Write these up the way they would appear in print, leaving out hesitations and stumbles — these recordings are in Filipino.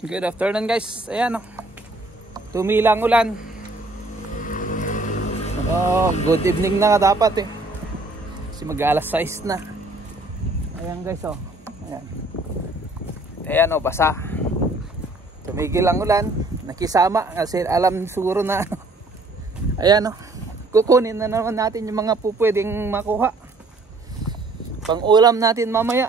Good afternoon guys. Ayan o. Tumilang ulan. Good evening na nga dapat eh. Kasi mag-alas 6 na. Ayan guys o. Ayan. Ayan o, basa. Tumigil ang ulan. Nakisama kasi alam siguro na ayan o. Kukunin na naman natin yung mga pupwedeng makuha. Pang ulam natin mamaya.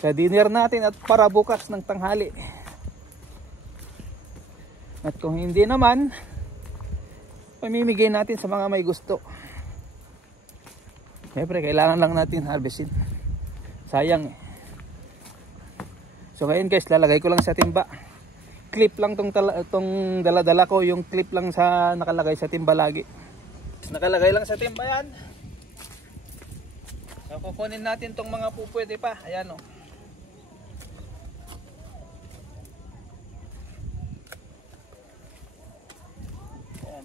Sa dinner natin at para bukas ng tanghali. At kung hindi naman, pamimigay natin sa mga may gusto. Siyempre, kailangan lang natin harvestin. Sayang eh. So ngayon guys, lalagay ko lang sa timba. Clip lang tong dala-dala ko. Yung clip lang sa nakalagay sa timba lagi. Nakalagay lang sa timba yan. So kukunin natin tong mga pupwede pa. Ayan o.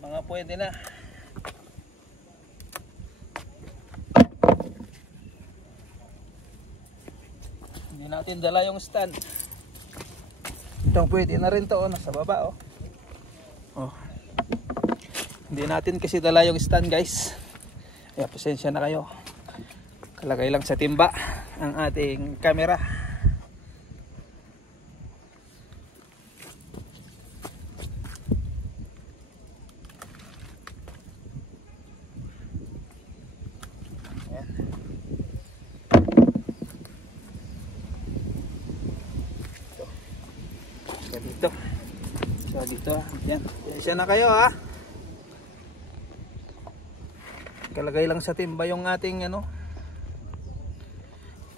Mga pwede na. Hindi natin dala yung stand. Itong pwede na rin to, nasa baba oh. Hindi natin kasi dala yung stand guys. Kaya pasensya na kayo. Kalagay lang sa timba ang ating camera. Dito. So dito, yan. Pasensya na kayo ha. Kalagay lang sa timba yung ating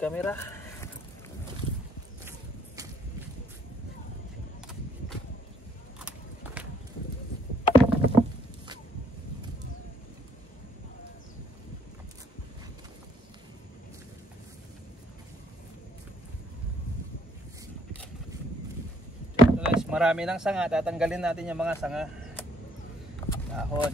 camera. Marami ng sanga, tatanggalin natin yung mga sanga. Dahon.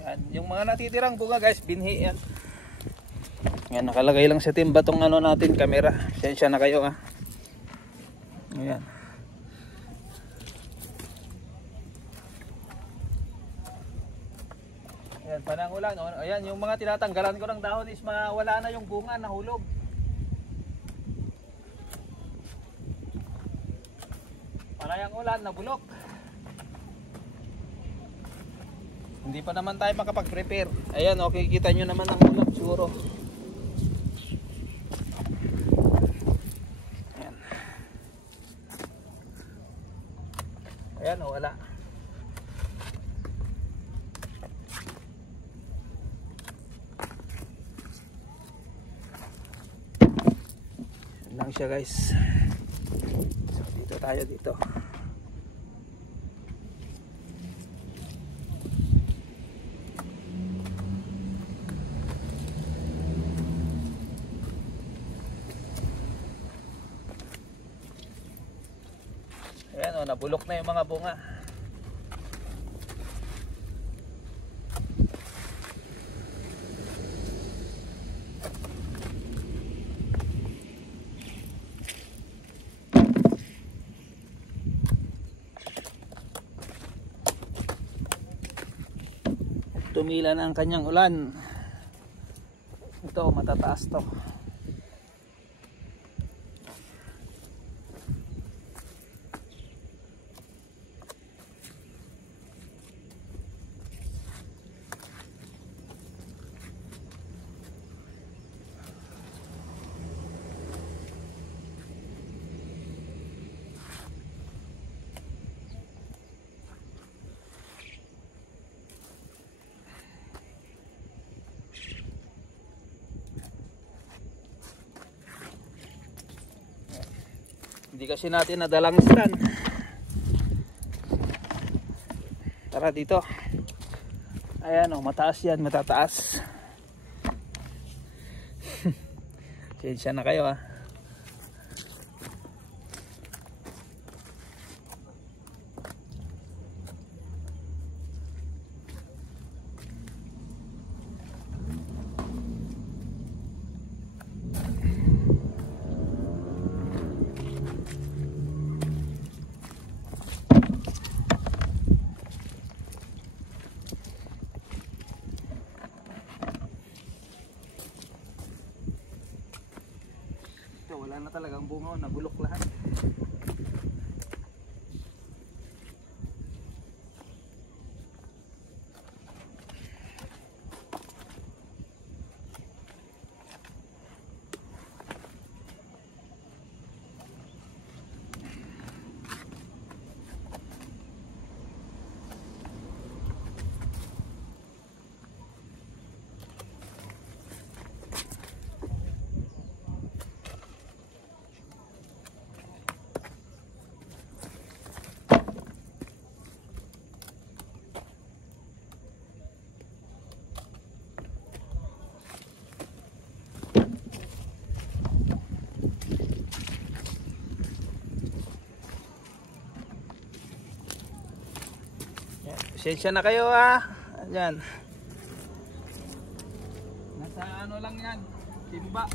Yan, yung mga natitirang bunga guys, binhi yan. Yan, nakalagay lang sa timba tong natin, camera. Sensya na kayo ha. Ayan. Ayan, panang ulan. Ayan, yung mga tinatanggalan ko ng dahon is wala na yung bunga, nahulog. Panayang ulan, nabulok. Hindi pa naman tayo makapag-prepare. Ayan, okay, kita nyo naman ang ulan siguro. Ayan. Ayan, wala. Lang siya guys. So dito tayo dito. Ayan nabulok na yung mga bunga. Tumila na ang kanyang ulan. Ito matataas to. Hindi kasi natin nadalang stand. Tara dito. Ayan mataas yan, matataas. Sensya na kayo ha. na talagang bunga, nabulok lahat. Pasensya na kayo Ayan. Nasa ano lang yan, timba.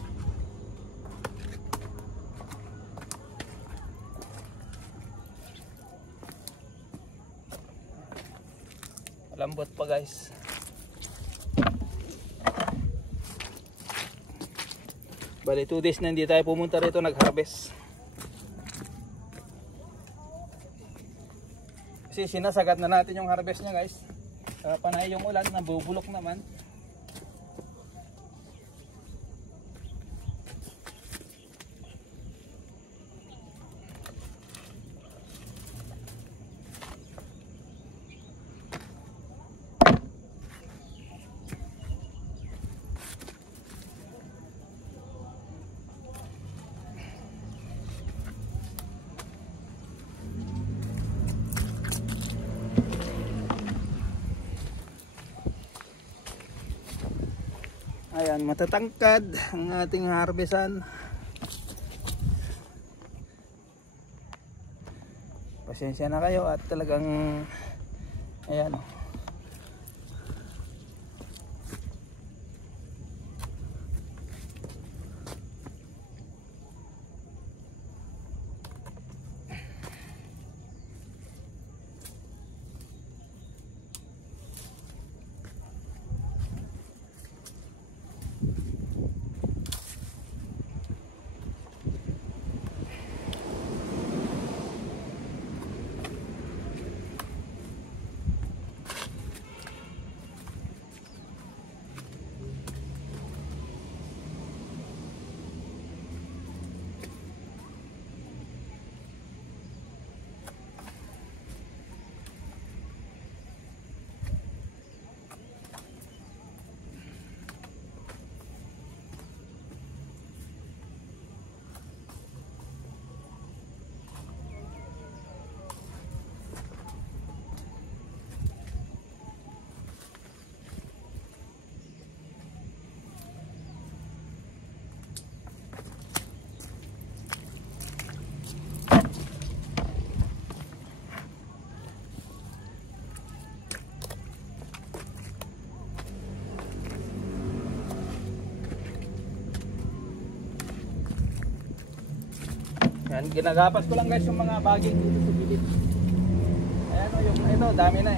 Lambot pa guys. Bali 2 days na hindi tayo pumunta rito nag-harvest. Kasi sinasagat na natin yung harvest niya guys. Panay yung ulan, nabubulok naman. Ayan, matatangkad ang ating harvestan. Pasensya na kayo at talagang ayan. Yan, ginagapas ko lang guys yung mga bagay dito sa gilid. Ayan o, yung ito, dami na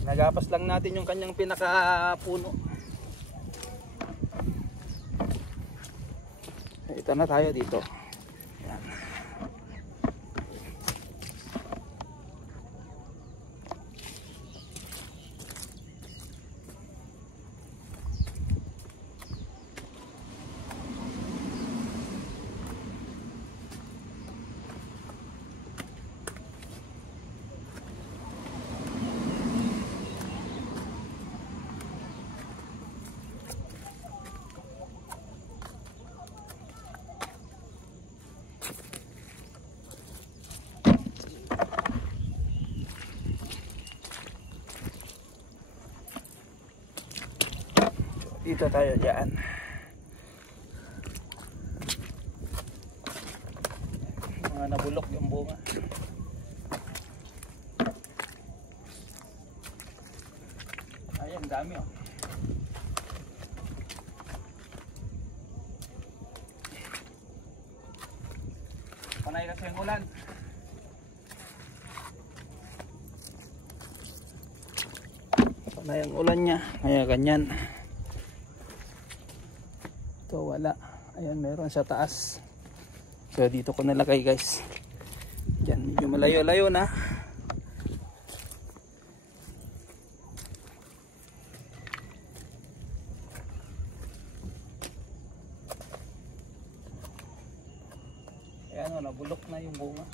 Ginagapas lang natin yung kanyang pinakapuno. Ito na tayo dito. Ayan. Dito tayo dyan. Mga nabulok yung bunga. Ayan, dami oh. Panay kasi yung ulan. Panay ang ulan niya. Kaya ganyan. Dito wala. Ayan, meron sa taas. So dito ko nalagay guys. Diyan, medyo malayo-layo na. Ayan o, nabulok na yung bunga.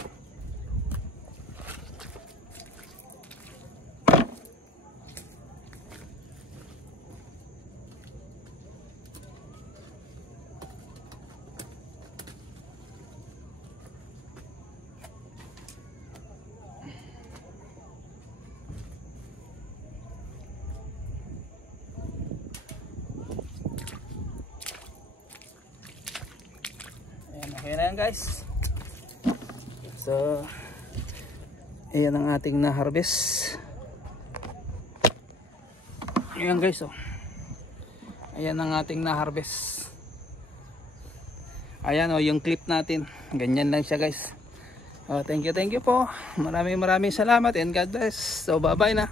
Okay na yan guys. So ayan ang ating na-harvest. Ayan guys oh. Ayan ang ating na-harvest. Ayan oh yung clip natin. Ganyan lang siya guys. Thank you po. Maraming salamat and God bless. So bye bye na.